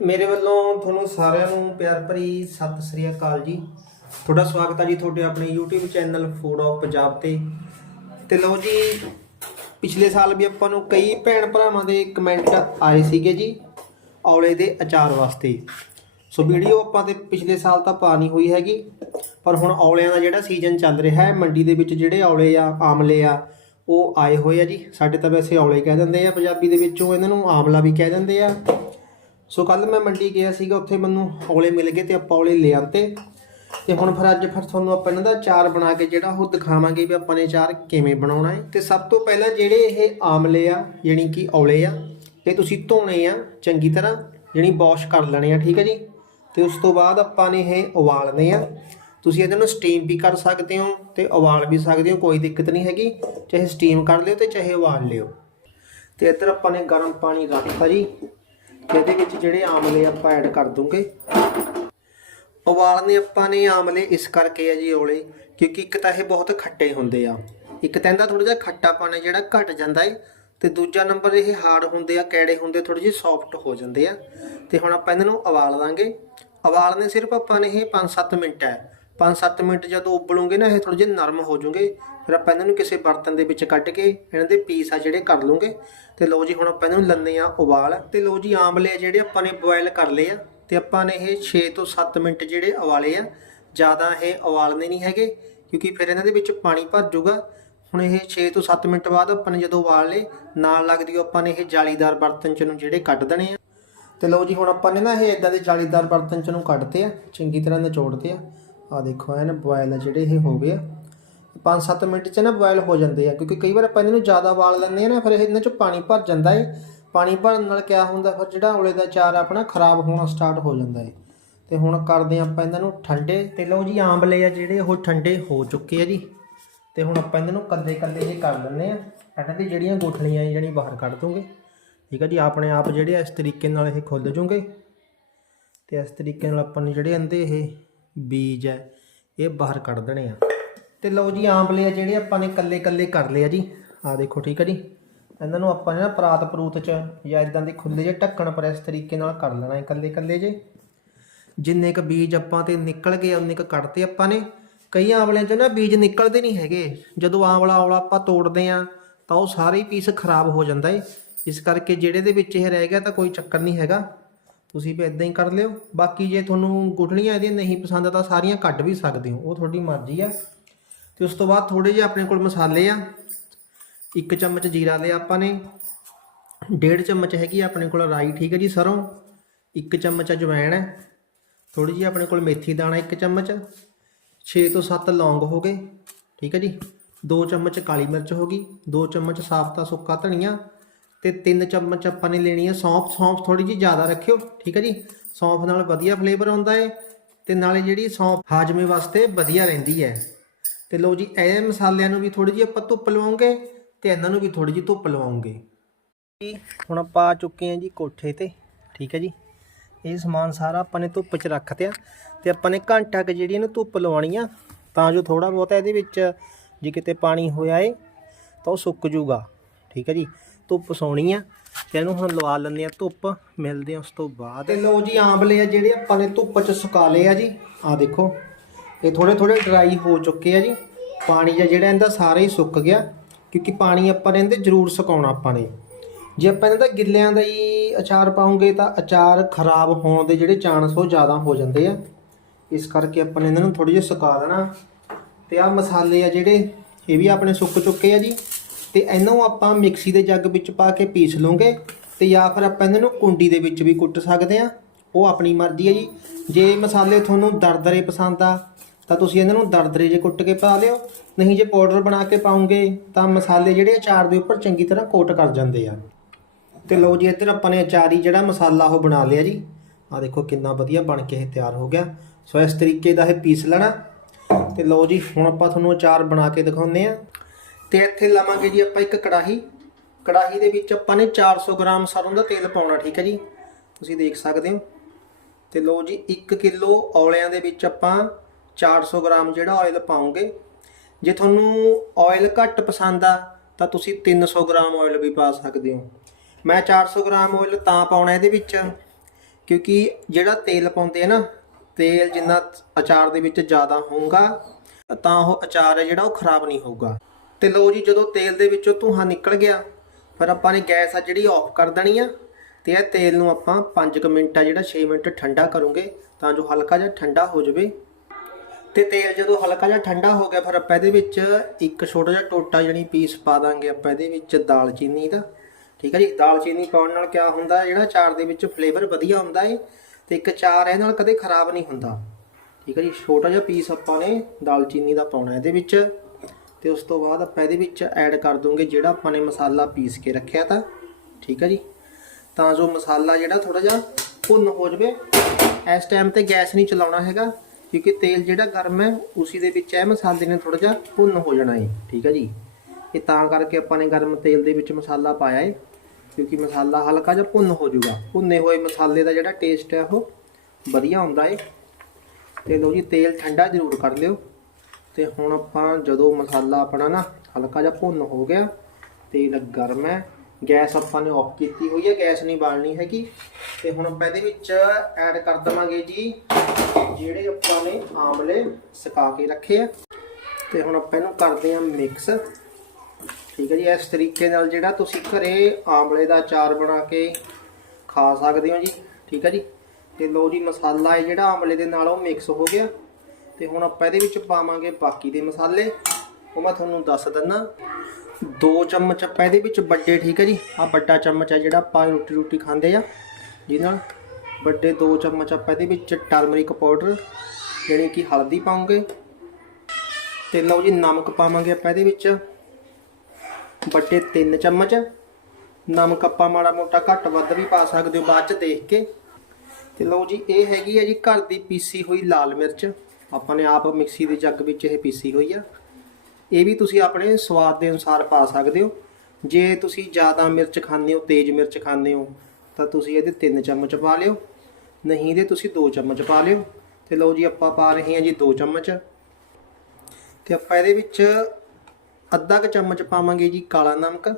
ਮੇਰੇ ਵੱਲੋਂ ਤੁਹਾਨੂੰ ਸਾਰਿਆਂ ਨੂੰ ਪਿਆਰ ਭਰੀ ਸਤਿ ਸ੍ਰੀ ਅਕਾਲ ਜੀ। ਤੁਹਾਡਾ ਸਵਾਗਤ ਹੈ ਜੀ ਤੁਹਾਡੇ ਆਪਣੇ YouTube channel food of Punjab ਤੇ। ਤੇ ਲਓ ਜੀ, ਪਿਛਲੇ ਸਾਲ ਵੀ ਆਪਾਂ ਨੂੰ ਕਈ ਭੈਣ ਭਰਾਵਾਂ ਦੇ ਕਮੈਂਟ ਆਏ ਸੀਗੇ ਜੀ ਔਲੇ ਦੇ ਅਚਾਰ ਵਾਸਤੇ। ਸੋ ਵੀਡੀਓ ਆਪਾਂ ਤੇ ਪਿਛਲੇ ਸਾਲ ਤਾਂ ਪਾ ਨਹੀਂ ਹੋਈ ਹੈਗੀ, ਪਰ ਹੁਣ ਔਲਿਆਂ ਦਾ ਜਿਹੜਾ ਸੀਜ਼ਨ ਚੱਲ ਰਿਹਾ ਹੈ, ਮੰਡੀ ਦੇ ਵਿੱਚ ਜਿਹੜੇ ਔਲੇ ਆ, ਆਮਲੇ ਆ, ਉਹ ਆਏ ਹੋਏ ਆ ਜੀ। ਸਾਡੇ ਤਾਂ ਵੈਸੇ ਔਲੇ ਕਹਿ ਦਿੰਦੇ ਆ, ਪੰਜਾਬੀ ਦੇ ਵਿੱਚੋਂ ਇਹਨਾਂ ਨੂੰ ਆਮਲਾ ਵੀ ਕਹਿ ਦਿੰਦੇ ਆ। ਸੋ ਕੱਲ ਮੈਂ ਮੰਡੀ ਗਿਆ ਸੀਗਾ, ਉੱਥੇ ਮੈਨੂੰ ਔਲੇ ਮਿਲ ਗਏ ਤੇ ਆਪਾਂ ਔਲੇ ਲੈ ਆਂਤੇ। ਤੇ ਹੁਣ ਫਿਰ ਅੱਜ ਫਿਰ ਤੁਹਾਨੂੰ ਆਪਾਂ ਇਹਨਾਂ ਦਾ ਚਾਰ ਬਣਾ ਕੇ ਜਿਹੜਾ ਉਹ ਦਿਖਾਵਾਂਗੇ ਵੀ ਆਪਾਂ ਨੇ ਚਾਰ ਕਿਵੇਂ ਬਣਾਉਣਾ ਹੈ। ਤੇ ਸਭ ਤੋਂ ਪਹਿਲਾਂ ਜਿਹੜੇ ਇਹ ਆਮਲੇ ਆ, ਯਾਨੀ ਕਿ ਔਲੇ ਆ, ਇਹ ਤੁਸੀਂ ਧੋਣੇ ਆ ਚੰਗੀ ਤਰ੍ਹਾਂ, ਯਾਨੀ ਵਾਸ਼ ਕਰ ਲੈਣੇ ਆ, ਠੀਕ ਹੈ ਜੀ? ਤੇ ਉਸ ਤੋਂ ਬਾਅਦ ਆਪਾਂ ਨੇ ਇਹ ਉਬਾਲਨੇ ਆ। ਤੁਸੀਂ ਇਹਨਾਂ ਨੂੰ ਸਟੀਮ ਵੀ ਕਰ ਸਕਦੇ ਹੋ ਤੇ ਉਬਾਲ ਵੀ ਸਕਦੇ ਹੋ, ਕੋਈ ਦਿੱਕਤ ਨਹੀਂ ਹੈਗੀ। ਚਾਹੇ ਸਟੀਮ ਕਰ ਲਿਓ ਤੇ ਚਾਹੇ ਉਬਾਲ ਲਿਓ। ਤੇ ਇੱਧਰ ਆਪਾਂ ਨੇ ਗਰਮ ਪਾਣੀ ਰੱਖਤਾ ਜੀ। ਇਹਦੇ ਵਿੱਚ ਜਿਹੜੇ ਆਮਲੇ ਆਪਾਂ ਐਡ ਕਰ ਦੂੰਗੇ। ਉਬਾਲਨੇ ਆਪਾਂ ਨੇ ਆਮਲੇ, ਇਸ ਕਰਕੇ ਆ ਜੀ ਔਲੇ, ਕਿਉਂਕਿ ਇੱਕ ਤਾਂ ਇਹ ਬਹੁਤ ਖੱਟੇ ਹੁੰਦੇ ਆ। ਇੱਕ ਤਾਂ ਇਹਦਾ ਥੋੜਾ ਜਿਹਾ ਖੱਟਾਪਣ ਹੈ ਜਿਹੜਾ ਘਟ ਜਾਂਦਾ ਏ, ਤੇ ਦੂਜਾ ਨੰਬਰ ਇਹ ਹਾਰਡ ਹੁੰਦੇ ਆ, ਕੈੜੇ ਹੁੰਦੇ ਥੋੜੇ ਜਿਹੇ ਸੌਫਟ ਹੋ ਜਾਂਦੇ ਆ। ਤੇ ਹੁਣ ਆਪਾਂ ਇਹਨਾਂ ਨੂੰ ਉਬਾਲ ਦਾਂਗੇ। ਉਬਾਲਨੇ ਸਿਰਫ ਆਪਾਂ ਨੇ ਇਹ 5-7 ਮਿੰਟ ਹੈ 5-7 ਮਿੰਟ ਜਦੋਂ ਉਬਲੂਗੇ ਨਾ, ਇਹ ਥੋੜੇ ਜਿਹੇ ਨਰਮ ਹੋ ਜਾਣਗੇ ਫਿਰ ਆਪਾਂ ਇਹਨਾਂ ਨੂੰ ਕਿਸੇ ਬਰਤਨ ਦੇ ਵਿੱਚ ਕੱਢ ਕੇ ਇਹਨਾਂ ਦੇ ਪੀਸ ਆ ਜਿਹੜੇ ਕਰ ਲੂਗੇ। ਤੇ ਲਓ ਜੀ, ਹੁਣ ਆਪਾਂ ਇਹਨਾਂ ਨੂੰ ਲੰਨੇ ਆ ਉਬਾਲ। ਤੇ ਲਓ ਜੀ ਆਮਲੇ ਆ ਜਿਹੜੇ ਆਪਾਂ ਨੇ ਬੋਇਲ ਕਰ ਲਏ ਆ। ਤੇ ਆਪਾਂ ਨੇ ਇਹ 6 ਤੋਂ 7 ਮਿੰਟ ਜਿਹੜੇ ਉਬਾਲੇ ਆ, ਜ਼ਿਆਦਾ ਇਹ ਉਬਾਲਨੇ ਨਹੀਂ ਹੈਗੇ, ਕਿਉਂਕਿ ਫਿਰ ਇਹਨਾਂ ਦੇ ਵਿੱਚ ਪਾਣੀ ਭਰ ਜਾਊਗਾ ਹੁਣ ਇਹ 6 ਤੋਂ 7 ਮਿੰਟ ਬਾਅਦ ਆਪਾਂ ਨੇ ਜਦੋਂ ਉਬਾਲ ਲਏ, ਨਾਲ ਲੱਗਦੀ ਉਹ ਆਪਾਂ ਨੇ ਇਹ ਜਾਲੀਦਾਰ ਬਰਤਨ ਚ ਨੂੰ ਜਿਹੜੇ ਕੱਢ ਦੇਣੇ ਆ। ਤੇ ਲਓ ਜੀ, ਹੁਣ ਆਪਾਂ ਨੇ ਨਾ ਇਹ ਇਦਾਂ ਦੇ ਜਾਲੀਦਾਰ ਬਰਤਨ ਚ ਨੂੰ ਕੱਢਤੇ ਆ, ਚੰਗੀ ਤਰ੍ਹਾਂ ਨਿਚੋੜਤੇ ਆ। ਆ ਦੇਖੋ, ਐਨ ਬੋਇਲ ਆ ਜਿਹੜੇ ਇਹ ਹੋ ਗਏ ਆ। 5-7 ਮਿੰਟ ਚ ਨਾ ਬੋਇਲ ਹੋ ਜਾਂਦੇ ਆ, ਕਿਉਂਕਿ ਕਈ ਵਾਰ ਆਪਾਂ ਇਹਨਾਂ ਨੂੰ ਜ਼ਿਆਦਾ ਉਬਾਲ ਲੈਂਦੇ ਆ ਨਾ, ਫਿਰ ਇਹਨਾਂ ਚ ਪਾਣੀ ਭਰ ਜਾਂਦਾ ਏ। ਪਾਣੀ ਭਰਨ ਨਾਲ ਕਿਆ ਹੁੰਦਾ, ਫਿਰ ਜਿਹੜਾ ਔਲੇ ਦਾ ਚਾਰ ਆਪਣਾ ਖਰਾਬ ਹੋਣਾ ਸਟਾਰਟ ਹੋ ਜਾਂਦਾ ਏ। ਤੇ ਹੁਣ ਕਰਦੇ ਆ ਆਪਾਂ ਇਹਨਾਂ ਨੂੰ ਠੰਡੇ। ਤੇ ਲਓ ਜੀ ਆਂਬਲੇ ਆ ਜਿਹੜੇ, ਉਹ ਠੰਡੇ ਹੋ ਚੁੱਕੇ ਆ ਜੀ। ਤੇ ਹੁਣ ਆਪਾਂ ਇਹਨਾਂ ਨੂੰ ਕੱਲੇ ਕੱਲੇ ਜੇ ਕਰ ਲੈਂਦੇ ਆ। ਇਹਨਾਂ ਦੀ ਜਿਹੜੀਆਂ ਗੋਠਲੀਆਂ ਆ ਜਿਹੜੀ ਬਾਹਰ ਕੱਢ ਦੂੰਗੇ। ਠੀਕ ਹੈ ਜੀ, ਆਪਣੇ ਆਪ ਜਿਹੜੇ ਆ, ਇਸ ਤਰੀਕੇ ਨਾਲ ਇਹ ਖੁੱਲ ਜੂਗੇ। ਤੇ ਇਸ ਤਰੀਕੇ ਨਾਲ ਆਪਾਂ ਨੇ ਜਿਹੜੇ ਅੰਦੇ ਇਹ ਬੀਜ ਹੈ ਇਹ ਬਾਹਰ ਕੱਢ ਦੇਣੇ ਆ। ਤੇ ਲਓ ਜੀ ਆਂਬਲੇ ਆ ਜਿਹੜੇ ਆਪਾਂ ਨੇ ਕੱਲੇ ਕੱਲੇ ਕਰ ਲਏ ਆ ਜੀ। ਆ ਦੇਖੋ, ਠੀਕ ਹੈ ਜੀ। ਇਹਨਾਂ ਨੂੰ ਆਪਾਂ ਨੇ ਨਾ ਪਰਾਤ ਪਰੂਤ ਚ ਜਾਂ ਇਦਾਂ ਦੇ ਖੁੱਲੇ ਜੇ ਢੱਕਣ ਪਰ ਤਰੀਕੇ ਨਾਲ ਕਰ ਲੈਣਾ ਹੈ ਕੱਲੇ ਕੱਲੇ ਜੇ। ਜਿੰਨੇ ਕ ਬੀਜ ਆਪਾਂ ਤੇ ਨਿਕਲ ਗਏ ਉਨੇ ਕ ਕੱਢਤੇ ਆਪਾਂ ਨੇ। ਕਈ ਆਂਵਲਿਆਂ ਚੋਂ ਨਾ ਬੀਜ ਨਿਕਲਦੇ ਨਹੀਂ ਹੈਗੇ। ਜਦੋਂ ਆਂਵਲਾ ਆਵਲਾ ਆਪਾਂ ਤੋੜਦੇ ਆ, ਤਾਂ ਉਹ ਸਾਰੇ ਹੀ ਪੀਸ ਖਰਾਬ ਹੋ ਜਾਂਦਾ ਏ। ਇਸ ਕਰਕੇ ਜਿਹੜੇ ਦੇ ਵਿੱਚ ਇਹ ਰਹਿ ਗਿਆ ਤਾਂ ਕੋਈ ਚੱਕਰ ਨਹੀਂ ਹੈਗਾ। ਤੁਸੀਂ ਵੀ ਇਦਾਂ ਹੀ ਕਰ ਲਿਓ। ਬਾਕੀ ਜੇ ਤੁਹਾਨੂੰ ਗੁਠਲੀਆਂ ਇਹਦੀਆਂ ਨਹੀਂ ਪਸੰਦ, ਤਾਂ ਸਾਰੀਆਂ ਕੱਢ ਵੀ ਸਕਦੇ ਹੋ। ਉਹ ਤੁਹਾਡੀ ਮਰਜ਼ੀ ਆ। ਤੇ ਉਸ ਤੋਂ ਬਾਅਦ ਥੋੜੇ ਜਿਹੇ ਆਪਣੇ ਕੋਲ ਮਸਾਲੇ ਆ। ਇੱਕ ਚਮਚ ਜੀਰਾ ਲਿਆ ਆਪਾਂ ਨੇ। ਡੇਢ ਚਮਚ ਹੈਗੀ ਆਪਣੇ ਕੋਲ ਰਾਈ, ਠੀਕ ਹੈ ਜੀ ਸਰੋਂ। ਇੱਕ ਚਮਚ ਅਜਵਾਇਣ ਹੈ। ਥੋੜੀ ਜਿਹੀ ਆਪਣੇ ਕੋਲ ਮੇਥੀ ਦਾਣਾ ਇੱਕ ਚਮਚ। 6 ਤੋਂ 7 ਲੌਂਗ ਹੋ ਗਏ, ਠੀਕ ਹੈ ਜੀ। 2 ਚਮਚ ਕਾਲੀ ਮਿਰਚ ਹੋ ਗਈ 2 ਚਮਚ ਸਾਫਤਾ ਸੁੱਕਾ ਧਨੀਆ ਤੇ 3 ਚਮਚ ਆਪਾਂ ਨੇ ਲੈਣੀ ਹੈ ਸੌਂਫ। ਸੌਂਫ ਥੋੜੀ ਜਿਹੀ ਜ਼ਿਆਦਾ ਰੱਖਿਓ, ਠੀਕ ਹੈ ਜੀ। ਸੌਂਫ ਨਾਲ ਵਧੀਆ ਫਲੇਵਰ ਆਉਂਦਾ ਹੈ ਤੇ ਨਾਲੇ ਜਿਹੜੀ ਸੌਂਫ ਹਾਜਮੇ ਵਾਸਤੇ ਵਧੀਆ ਰਹਿੰਦੀ ਹੈ। ਤੇ ਲਓ ਜੀ, ਇਹ ਮਸਾਲਿਆਂ ਨੂੰ ਵੀ ਥੋੜੀ ਜਿਹੀ ਆਪਾਂ ਧੁੱਪ ਲਵਾਉਂਗੇ ਤੇ ਇਹਨਾਂ ਨੂੰ ਵੀ ਥੋੜੀ ਜਿਹੀ ਧੁੱਪ ਲਵਾਉਂਗੇ। ਜੀ ਹੁਣ ਆਪਾਂ ਆ ਚੁੱਕੇ ਹਾਂ ਜੀ ਕੋਠੇ ਤੇ, ਠੀਕ ਹੈ ਜੀ। ਇਹ ਸਮਾਨ ਸਾਰਾ ਆਪਾਂ ਨੇ ਧੁੱਪ 'ਚ ਰੱਖਤਿਆ ਤੇ ਆਪਾਂ ਨੇ ਘੰਟਾ ਕੁ ਜਿਹੜੀ ਇਹਨੂੰ ਧੁੱਪ ਲਵਾਉਣੀ ਆ, ਤਾਂ ਜੋ ਥੋੜਾ ਬਹੁਤਾ ਇਹਦੇ ਵਿੱਚ ਜੇ ਕਿਤੇ ਪਾਣੀ ਹੋਇਆ ਏ, ਤਾਂ ਉਹ ਸੁੱਕ ਜੂਗਾ ਠੀਕ ਹੈ ਜੀ। ਧੁੱਪ ਸੋਣੀ ਆ ਤੇ ਇਹਨੂੰ ਹੁਣ ਲਵਾ ਲੈਂਦੇ ਆ ਧੁੱਪ, ਮਿਲਦੇ ਆ ਉਸ ਤੋਂ ਬਾਅਦ। ਤੇ ਲਓ ਜੀ ਆਂਬਲੇ ਆ ਜਿਹੜੇ ਆਪਾਂ ਨੇ ਧੁੱਪ 'ਚ ਸੁਕਾ ਲਏ ਆ ਜੀ। ਆ ਦੇਖੋ ਇਹ ਥੋੜੇ ਥੋੜੇ ਡਰਾਈ ਹੋ ਚੁੱਕੇ ਆ ਜੀ। ਪਾਣੀ ਜਿਹਾ ਜਿਹੜਾ ਇਹਦਾ ਸਾਰਾ ਹੀ ਸੁੱਕ ਗਿਆ, ਕਿਉਂਕਿ ਪਾਣੀ ਆਪਾਂ ਨੇ ਇਹਦੇ ਜ਼ਰੂਰ ਸੁਕਾਉਣਾ ਆਪਾਂ ਨੇ। ਜੇ ਆਪਾਂ ਇਹਨਾਂ ਦਾ ਗਿੱਲਿਆਂ ਦਾ ਹੀ ਅਚਾਰ ਪਾਉਂਗੇ ਤਾਂ ਅਚਾਰ ਖਰਾਬ ਹੋਣ ਦੇ ਜਿਹੜੇ ਚਾਂਸ ਉਹ ਜ਼ਿਆਦਾ ਹੋ ਜਾਂਦੇ ਆ। ਇਸ ਕਰਕੇ ਆਪਾਂ ਨੇ ਇਹਨਾਂ ਨੂੰ ਥੋੜੀ ਜਿਹੀ ਸੁਕਾ ਦੇਣਾ। ਤੇ ਆ ਮਸਾਲੇ ਆ ਜਿਹੜੇ, ਇਹ ਵੀ ਆਪਣੇ ਸੁੱਕ ਚੁੱਕੇ ਆ ਜੀ। ਤੇ ਇਹਨੂੰ ਆਪਾਂ ਮਿਕਸੀ ਦੇ ਜੱਗ ਵਿੱਚ ਪਾ ਕੇ ਪੀਸ ਲਵਾਂਗੇ। ਤੇ ਜਾਂ ਫਿਰ ਆਪਾਂ ਇਹਨਾਂ ਨੂੰ ਕੁੰਡੀ ਦੇ ਵਿੱਚ ਵੀ ਕੁੱਟ ਸਕਦੇ ਆ। ਉਹ ਆਪਣੀ ਮਰਜ਼ੀ ਹੈ ਜੀ। ਜੇ ਮਸਾਲੇ ਤੁਹਾਨੂੰ ਦਰਦਰੇ ਪਸੰਦ ਆ ਤਾਂ ਤੁਸੀਂ ਇਹਨਾਂ ਨੂੰ ਦਰਦਰੇ ਜੇ ਕੁੱਟ ਕੇ ਪਾ ਲਿਓ, ਨਹੀਂ ਜੇ ਪਾਊਡਰ ਬਣਾ ਕੇ ਪਾਉਂਗੇ, ਤਾਂ ਮਸਾਲੇ ਜਿਹੜੇ ਅਚਾਰ ਦੇ ਉੱਪਰ ਚੰਗੀ ਤਰ੍ਹਾਂ ਕੋਟ ਕਰ ਜਾਂਦੇ ਆ। ਤੇ ਲਓ ਜੀ, ਇੱਧਰ ਆਪਾਂ ਨੇ ਅਚਾਰੀ ਜਿਹੜਾ ਮਸਾਲਾ ਉਹ ਬਣਾ ਲਿਆ ਜੀ। ਆ ਦੇਖੋ ਕਿੰਨਾ ਵਧੀਆ ਬਣ ਕੇ ਇਹ ਤਿਆਰ ਹੋ ਗਿਆ। ਸੋ ਇਸ ਤਰੀਕੇ ਦਾ ਇਹ ਪੀਸ ਲੈਣਾ। ਤੇ ਲਓ ਜੀ, ਹੁਣ ਆਪਾਂ ਤੁਹਾਨੂੰ ਅਚਾਰ ਬਣਾ ਕੇ ਦਿਖਾਉਂਦੇ ਆ ਤੇ ਇੱਥੇ ਲਾਵਾਂਗੇ ਜੀ ਆਪਾਂ ਇੱਕ ਕੜਾਹੀ। ਕੜਾਹੀ ਦੇ ਵਿੱਚ ਆਪਾਂ ਨੇ 400 ਗ੍ਰਾਮ ਸਰੋਂ ਦਾ ਤੇਲ ਪਾਉਣਾ, ਠੀਕ ਹੈ ਜੀ? ਤੁਸੀਂ ਦੇਖ ਸਕਦੇ ਹੋ। ਤੇ ਲਓ ਜੀ 1 ਕਿਲੋ ਔਲਿਆਂ ਦੇ ਵਿੱਚ ਆਪਾਂ 400 ਗ੍ਰਾਮ ਜਿਹੜਾ ਆਇਲ ਪਾਉਂਗੇ ਜੇ ਤੁਹਾਨੂੰ ਆਇਲ ਘੱਟ ਪਸੰਦ ਆ, ਤਾਂ ਤੁਸੀਂ 300 ਗ੍ਰਾਮ ਆਇਲ ਵੀ ਪਾ ਸਕਦੇ ਹੋ। ਮੈਂ 400 ਗ੍ਰਾਮ ਆਇਲ ਤਾਂ ਪਾਉਣਾ ਇਹਦੇ ਵਿੱਚ, ਕਿਉਂਕਿ ਜਿਹੜਾ ਤੇਲ ਪਾਉਂਦੇ ਆ ਨਾ, ਤੇਲ ਜਿੰਨਾ ਅਚਾਰ ਦੇ ਵਿੱਚ ਜ਼ਿਆਦਾ ਹੋਊਗਾ, ਤਾਂ ਉਹ ਅਚਾਰ ਹੈ ਜਿਹੜਾ ਉਹ ਖਰਾਬ ਨਹੀਂ ਹੋਊਗਾ। ਤੇ ਲਓ ਜੀ, ਜਦੋਂ ਤੇਲ ਦੇ ਵਿੱਚੋਂ ਧੂੰਆਂ ਨਿਕਲ ਗਿਆ, ਫਿਰ ਆਪਾਂ ਨੇ ਗੈਸ ਆ ਜਿਹੜੀ ਆਫ ਕਰ ਦੇਣੀ ਆ, ਤੇ ਇਹ ਤੇਲ ਨੂੰ ਆਪਾਂ 5 ਮਿੰਟ ਆ ਜਿਹੜਾ 6 ਮਿੰਟ ਠੰਡਾ ਕਰੂੰਗੇ, ਤਾਂ ਜੋ ਹਲਕਾ ਜਿਹਾ ਠੰਡਾ ਹੋ ਜਾਵੇ। ਤੇ ਤੇਲ ਜਦੋਂ ਹਲਕਾ ਜਿਹਾ ਠੰਡਾ ਹੋ ਗਿਆ, ਫਿਰ ਆਪਾਂ ਇਹਦੇ ਵਿੱਚ ਇੱਕ ਛੋਟਾ ਜਿਹਾ ਟੋਟਾ ਜਣੀ ਪੀਸ ਪਾ ਦਾਂਗੇ ਆਪਾਂ ਇਹਦੇ ਵਿੱਚ ਦਾਲਚੀਨੀ ਦਾ। ਠੀਕ ਹੈ ਜੀ? ਦਾਲਚੀਨੀ ਪਾਉਣ ਨਾਲ ਕੀ ਹੁੰਦਾ, ਜਿਹੜਾ ਚਾਰ ਦੇ ਵਿੱਚ ਫਲੇਵਰ ਵਧੀਆ ਹੁੰਦਾ ਏ ਤੇ ਇੱਕ ਚਾਰ ਇਹ ਨਾਲ ਕਦੇ ਖਰਾਬ ਨਹੀਂ ਹੁੰਦਾ। ਠੀਕ ਹੈ ਜੀ? ਛੋਟਾ ਜਿਹਾ ਪੀਸ ਆਪਾਂ ਨੇ ਦਾਲਚੀਨੀ ਦਾ ਪਾਉਣਾ ਇਹਦੇ ਵਿੱਚ ਤੇ ਉਸ ਤੋਂ ਬਾਅਦ ਆਪਾਂ ਇਹਦੇ ਵਿੱਚ ਐਡ ਕਰ ਦੂੰਗੇ ਜਿਹੜਾ ਆਪਾਂ ਨੇ ਮਸਾਲਾ ਪੀਸ ਕੇ ਰੱਖਿਆ ਤਾਂ। ਠੀਕ ਹੈ ਜੀ? ਤਾਂ ਜੋ ਮਸਾਲਾ ਜਿਹੜਾ ਥੋੜਾ ਜਿਹਾ ਭੁੰਨ ਹੋ ਜਾਵੇ। ਇਸ ਟਾਈਮ ਤੇ ਗੈਸ ਨਹੀਂ ਚਲਾਉਣਾ ਹੈਗਾ। ਕਿਉਂਕਿ ਤੇਲ ਜਿਹੜਾ ਗਰਮ ਹੈ, ਉਸੇ ਦੇ ਵਿੱਚ ਇਹ ਮਸਾਲੇ ਨੇ ਥੋੜਾ ਜਿਹਾ ਭੁੰਨ ਹੋ ਜਾਣਾ ਹੈ ਠੀਕ ਹੈ ਜੀ? ਇਹ ਤਾਂ ਕਰਕੇ ਆਪਾਂ ਨੇ ਗਰਮ ਤੇਲ ਦੇ ਵਿੱਚ ਮਸਾਲਾ ਪਾਇਆ ਹੈ ਕਿਉਂਕਿ ਮਸਾਲਾ ਹਲਕਾ ਜਿਹਾ ਭੁੰਨ ਹੋ ਜਾਊਗਾ। ਭੁੰਨੇ ਹੋਏ ਮਸਾਲੇ ਦਾ ਜਿਹੜਾ ਟੇਸਟ ਹੈ, ਉਹ ਵਧੀਆ ਹੁੰਦਾ ਹੈ ਤੇ ਲਓ ਜੀ, ਤੇਲ ਠੰਡਾ ਜ਼ਰੂਰ ਕਰ ਲਿਓ। ਤੇ ਹੁਣ ਆਪਾਂ ਜਦੋਂ ਮਸਾਲਾ ਆਪਣਾ ਨਾ ਹਲਕਾ ਜਿਹਾ ਭੁੰਨ ਹੋ ਗਿਆ, ਤੇਲ ਗਰਮ ਹੈ, ਗੈਸ ਆਪਾਂ ਨੇ ਆਫ ਕੀਤੀ ਹੋਈ ਹੈ, ਗੈਸ ਨਹੀਂ ਬਾਲਣੀ ਹੈਗੀ। ਤੇ ਹੁਣ ਆਪਾਂ ਇਹਦੇ ਵਿੱਚ ਐਡ ਕਰ ਦਵਾਂਗੇ ਜੀ ਜਿਹੜੇ ਆਪਾਂ ਨੇ ਆਮਲੇ ਸੁਕਾ ਕੇ ਰੱਖੇ ਆ। ਤੇ ਹੁਣ ਆਪਾਂ ਇਹਨੂੰ ਕਰਦੇ ਆ ਮਿਕਸ ਠੀਕ ਹੈ ਜੀ, ਇਸ ਤਰੀਕੇ ਨਾਲ ਜਿਹੜਾ ਤੁਸੀਂ ਘਰੇ ਆਮਲੇ ਦਾ ਅਚਾਰ ਬਣਾ ਕੇ ਖਾ ਸਕਦੇ ਹੋ ਜੀ। ਠੀਕ ਹੈ ਜੀ, ਤੇ ਲਓ ਜੀ ਮਸਾਲਾ ਹੈ ਜਿਹੜਾ ਆਮਲੇ ਦੇ ਨਾਲ ਉਹ ਮਿਕਸ ਹੋ ਗਿਆ। ਤੇ ਹੁਣ ਆਪਾਂ ਇਹਦੇ ਵਿੱਚ ਪਾਵਾਂਗੇ ਬਾਕੀ ਦੇ ਮਸਾਲੇ। ਉਹ ਮੈਂ ਤੁਹਾਨੂੰ ਦੱਸ ਦਿੰਦਾ। ਦੋ ਚਮਚ ਆਪਾਂ ਇਹਦੇ ਵਿੱਚ ਵੱਡੇ, ਠੀਕ ਹੈ ਜੀ ਆ ਵੱਡਾ ਚਮਚ ਹੈ ਜਿਹੜਾ ਆਪਾਂ ਰੋਟੀ ਰੋਟੀ ਖਾਂਦੇ ਆ। ਜਿਹਦੇ ਨਾਲ ਵੱਡੇ ਦੋ ਚਮਚ ਆਪਾਂ ਇਹਦੇ ਵਿੱਚ ਟਰਮਰਿਕ ਪਾਊਡਰ ਯਾਨੀ ਕਿ ਹਲਦੀ ਪਾਉਂਗੇ। ਤੇ ਲਓ ਜੀ, ਨਮਕ ਪਾਵਾਂਗੇ ਆਪਾਂ ਇਹਦੇ ਵਿੱਚ। ਵੱਡੇ 3 ਚਮਚ। ਨਮਕ ਆਪਾਂ ਮਾੜਾ ਮੋਟਾ ਘੱਟ ਵੱਧ ਵੀ ਪਾ ਸਕਦੇ ਹੋ ਬਾਅਦ ਚ ਦੇਖ ਕੇ। ਤੇ ਲਓ ਜੀ, ਇਹ ਹੈਗੀ ਹੈ ਜੀ ਘਰ ਦੀ ਪੀਸੀ ਹੋਈ ਲਾਲ ਮਿਰਚ। ਆਪਾਂ ਨੇ ਆਪ ਮਿਕਸੀ ਦੇ ਜੱਗ ਵਿੱਚ ਇਹ ਪੀਸੀ ਹੋਈ ਆ। ਇਹ ਵੀ ਤੁਸੀਂ ਆਪਣੇ ਸਵਾਦ ਦੇ ਅਨੁਸਾਰ ਪਾ ਸਕਦੇ ਹੋ। ਜੇ ਤੁਸੀਂ ਜ਼ਿਆਦਾ ਮਿਰਚ ਖਾਂਦੇ ਹੋ, ਤੇਜ਼ ਮਿਰਚ ਖਾਂਦੇ ਹੋ, ਤਾਂ ਤੁਸੀਂ ਇਹਦੇ 3 ਚਮਚ ਪਾ ਲਿਓ। ਨਹੀਂ ਇਹਦੇ ਤੁਸੀਂ 2 ਚਮਚ ਪਾ ਲਿਓ। ਤੇ ਲਓ ਜੀ ਆਪਾਂ ਪਾ ਰਹੇ ਹਾਂ ਜੀ 2 ਚਮਚ। ਤੇ ਆਪਾਂ ਇਹਦੇ ਵਿੱਚ ਅੱਧਾ ਕੁ ਚਮਚ ਪਾਵਾਂਗੇ ਜੀ ਕਾਲਾ ਨਮਕ।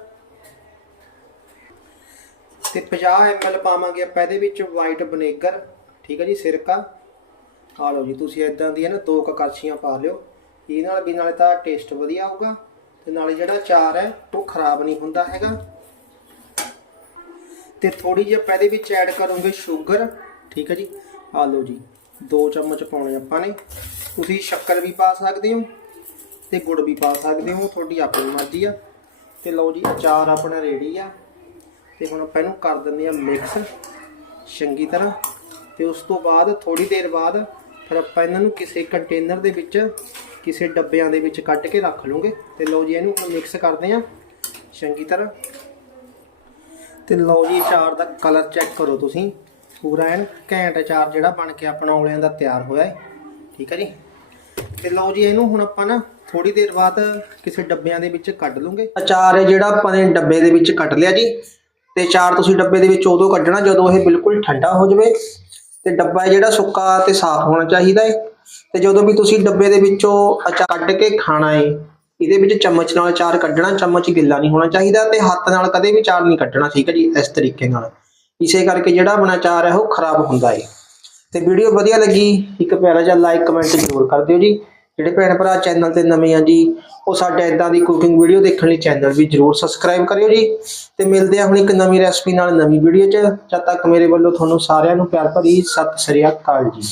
ਤੇ 50 ml ਪਾਵਾਂਗੇ ਆਪਾਂ ਇਹਦੇ ਵਿੱਚ ਵਾਈਟ ਵਿਨੇਗਰ ਠੀਕ ਹੈ ਜੀ, ਸਿਰਕਾ। ਆ ਲਓ ਜੀ, ਤੁਸੀਂ ਇਦਾਂ ਦੀ ਹੈ ਨਾ ਦੋ ਕੁ ਕੜਛੀਆਂ ਪਾ ਲਿਓ। ਇਹ ਨਾਲ ਵੀ ਨਾਲੇ ਤਾਂ ਟੇਸਟ ਵਧੀਆ ਆਊਗਾ। ਤੇ ਨਾਲੇ ਜਿਹੜਾ ਚਾਰ ਹੈ, ਉਹ ਖਰਾਬ ਨਹੀਂ ਹੁੰਦਾ ਹੈਗਾ। ਤੇ ਥੋੜੀ ਜਿਹੀ ਆਪਾਂ ਇਹਦੇ ਵਿੱਚ ਐਡ ਕਰੂੰਗੇ ਸ਼ੂਗਰ ਠੀਕ ਹੈ ਜੀ? ਆ ਲਓ ਜੀ 2 ਚਮਚ ਪਾਉਣੇ ਆਪਾਂ ਨੇ। ਤੁਸੀਂ ਸ਼ੱਕਰ ਵੀ ਪਾ ਸਕਦੇ ਹੋ ਤੇ ਗੁੜ ਵੀ ਪਾ ਸਕਦੇ ਹੋ, ਤੁਹਾਡੀ ਆਪਣੀ ਮਰਜ਼ੀ ਆ। ਤੇ ਲਓ ਜੀ, ਅਚਾਰ ਆਪਣਾ ਰੈਡੀ ਆ। ਤੇ ਹੁਣ ਆਪਾਂ ਇਹਨੂੰ ਕਰ ਦਿੰਦੇ ਆ ਮਿਕਸ ਚੰਗੀ ਤਰ੍ਹਾਂ। ਤੇ ਉਸ ਤੋਂ ਬਾਅਦ ਥੋੜੀ ਦੇਰ ਬਾਅਦ ਫਿਰ ਆਪਾਂ ਇਹਨਾਂ ਨੂੰ ਕਿਸੇ ਕੰਟੇਨਰ ਦੇ ਵਿੱਚ, ਕਿਸੇ ਡੱਬਿਆਂ ਦੇ ਵਿੱਚ ਕੱਢ ਕੇ ਰੱਖ ਲਵਾਂਗੇ। ਤੇ ਲਓ ਜੀ, ਇਹਨੂੰ ਮਿਕਸ ਕਰਦੇ ਆ ਚੰਗੀ ਤਰ੍ਹਾਂ। ਤੇ ਲਓ ਜੀ, ਅਚਾਰ ਦਾ ਕਲਰ ਚੈੱਕ ਕਰੋ ਤੁਸੀਂ। ਪੂਰਾ ਐਨ ਘੈਂਟ ਅਚਾਰ ਜਿਹੜਾ ਬਣ ਕੇ ਆਪਣਾ ਔਲਿਆਂ ਦਾ ਤਿਆਰ ਹੋਇਆ ਹੈ ਠੀਕ ਹੈ ਜੀ? ਤੇ ਲਓ ਜੀ, ਇਹਨੂੰ ਹੁਣ ਆਪਾਂ ਨਾ ਥੋੜੀ ਦੇਰ ਬਾਅਦ ਕਿਸੇ ਡੱਬਿਆਂ ਦੇ ਵਿੱਚ ਕੱਢ ਲਵਾਂਗੇ ਅਚਾਰ ਹੈ ਜਿਹੜਾ ਆਪਾਂ ਨੇ ਡੱਬੇ ਦੇ ਵਿੱਚ ਕੱਢ ਲਿਆ ਜੀ। ਤੇ ਅਚਾਰ ਤੁਸੀਂ ਡੱਬੇ ਦੇ ਵਿੱਚ ਉਦੋਂ ਕੱਢਣਾ ਜਦੋਂ ਇਹ ਬਿਲਕੁਲ ਠੰਡਾ ਹੋ ਜਾਵੇ। ਤੇ ਡੱਬਾ ਜਿਹੜਾ ਸੁੱਕਾ ਤੇ ਸਾਫ਼ ਹੋਣਾ ਚਾਹੀਦਾ ਹੈ ਤੇ ਜਦੋਂ ਵੀ ਤੁਸੀਂ ਡੱਬੇ ਦੇ ਵਿੱਚੋਂ ਅਚਾਰ ਕੱਢ ਕੇ ਖਾਣਾ ਹੈ ਇਹਦੇ ਵਿੱਚ ਚਮਚ ਨਾਲ ਅਚਾਰ ਕੱਢਣਾ, ਚਮਚ ਗਿੱਲਾ ਨਹੀਂ ਹੋਣਾ ਚਾਹੀਦਾ ਤੇ ਹੱਥ ਨਾਲ ਕਦੇ ਵੀ ਅਚਾਰ ਨਹੀਂ ਕੱਢਣਾ, ਠੀਕ ਹੈ ਜੀ? ਇਸ ਤਰੀਕੇ ਨਾਲ। ਇਸੇ ਕਰਕੇ ਜਿਹੜਾ ਆਪਣਾ ਅਚਾਰ ਹੈ ਉਹ ਖਰਾਬ ਹੁੰਦਾ ਹੈ ਤੇ ਵੀਡੀਓ ਵਧੀਆ ਲੱਗੀ, ਇੱਕ ਪਿਆਰਾ ਜਿਹਾ ਲਾਈਕ ਕਮੈਂਟ ਜ਼ਰੂਰ ਕਰ ਦਿਓ ਜੀ। ਜਿਹੜੇ ਭੈਣ ਭਰਾ ਚੈਨਲ ਤੇ ਨਵੇਂ ਆ ਜੀ, ਉਹ ਸਾਡੇ ਇਦਾਂ ਦੀ ਕੁਕਿੰਗ ਵੀਡੀਓ ਦੇਖਣ ਲਈ ਚੈਨਲ ਵੀ ਜ਼ਰੂਰ ਸਬਸਕ੍ਰਾਈਬ ਕਰਿਓ ਜੀ। ਤੇ ਮਿਲਦੇ ਆ ਹੁਣ ਇੱਕ ਨਵੀਂ ਰੈਸਪੀ ਨਾਲ ਨਵੀਂ ਵੀਡੀਓ 'ਚ। ਜਦ ਤੱਕ ਮੇਰੇ ਵੱਲੋਂ ਤੁਹਾਨੂੰ ਸਾਰਿਆਂ ਨੂੰ ਪਿਆਰ ਭਰੀ ਸਤਿ ਸ੍ਰੀ ਅਕਾਲ ਜੀ।